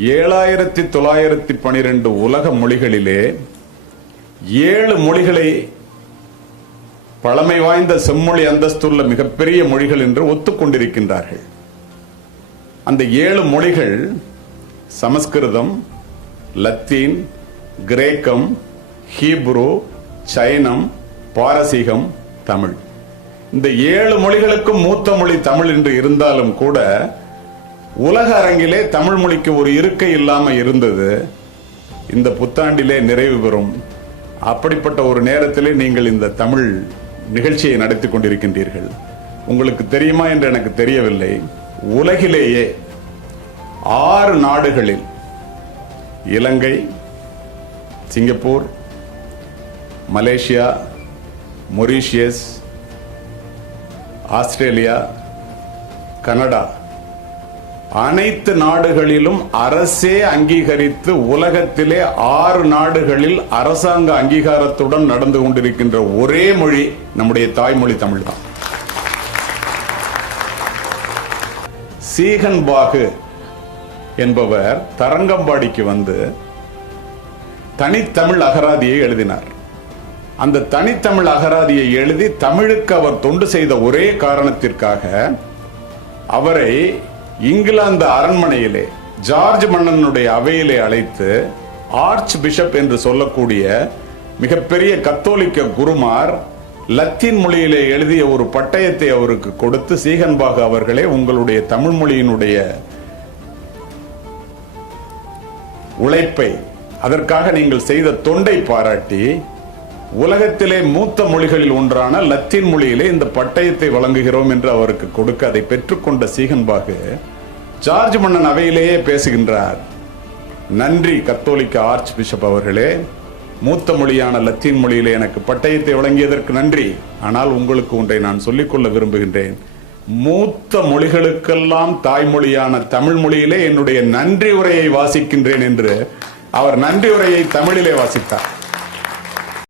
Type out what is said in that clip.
7912 உலக மொழிகளிலே 7 மொழிகளை பழமை வாய்ந்த செம்மொழி அந்தஸ்துள்ள மிகப்பெரிய மொழிகள் என்று ஒத்துக்கொண்டிருக்கின்றார்கள். அந்த 7 மொழிகள் சமஸ்கிருதம், லத்தீன், கிரேக்கம், ஹீப்ரு, சைனம், பாரசீகம், தமிழ். இந்த 7 மொழிகளுக்கும் மூத்த மொழி தமிழ் என்று இருந்தாலும் கூட உலக அரங்கிலே தமிழ் மொழிக்கு ஒரு இருக்கை இல்லாம இருந்தது. இந்த புத்தாண்டிலே நிறைவு பெறும். அப்படிப்பட்ட ஒரு நேரத்திலே நீங்கள் இந்த தமிழ் நிகழ்ச்சியை நடத்தி கொண்டிருக்கின்றீர்கள். உங்களுக்கு தெரியுமா என்று எனக்கு தெரியவில்லை, உலகிலேயே 6 நாடுகளில் Ilankai, Singapore, Malaysia, Mauritius, Australia, Canada அனைத்து நாடுகளிலும் அரசே அங்கீகரித்து உலகத்திலே 6 நாடுகளில் அரசாங்க அங்கீகாரத்துடன் நடந்து கொண்டிருக்கின்ற ஒரே மொழி நம்முடைய தாய்மொழி தமிழ் தான். சீகன்பாகு என்பவர் தரங்கம்பாடிக்கு வந்து தனித்தமிழ் அகராதியை எழுதினார். அந்த தனித்தமிழ் அகராதியை எழுதி தமிழுக்கு அவர் தொண்டு செய்த ஒரே காரணத்திற்காக அவரை இங்கிலாந்து அரண்மனையிலே ஜார்ஜ் மன்னனுடைய அவையிலே அழைத்து ஆர்ச் பிஷப் என்று சொல்லக்கூடிய மிகப்பெரிய கத்தோலிக்க குருமார் லத்தீன் மொழியிலே எழுதிய ஒரு பட்டயத்தை அவருக்கு கொடுத்து, சீகன்பாகு அவர்களே, உங்களுடைய தமிழ் மொழியினுடைய உழைப்பை, அதற்காக நீங்கள் செய்த தொண்டை பாராட்டி உலகத்திலே மூத்த மொழிகளில் ஒன்றான லத்தீன் மொழியிலே இந்த பட்டயத்தை வழங்குகிறோம் என்று அவருக்கு கொடுக்க, அதை பெற்றுக்கொண்ட சீகன்பாகு ஜார்ஜ் மன்னன் அவையிலேயே பேசுகின்றார். நன்றி கத்தோலிக்க ஆர்ச் பிஷப் அவர்களே, மூத்த மொழியான லத்தீன் மொழியிலே எனக்கு பட்டயத்தை வழங்கியதற்கு நன்றி. ஆனால் உங்களுக்கு ஒன்றை நான் சொல்லிக்கொள்ள விரும்புகின்றேன். மூத்த மொழிகளுக்கெல்லாம் தாய்மொழியான தமிழ் மொழியிலே என்னுடைய நன்றி உரையை வாசிக்கின்றேன் என்று அவர் நன்றி உரையை தமிழிலே வாசித்தார்.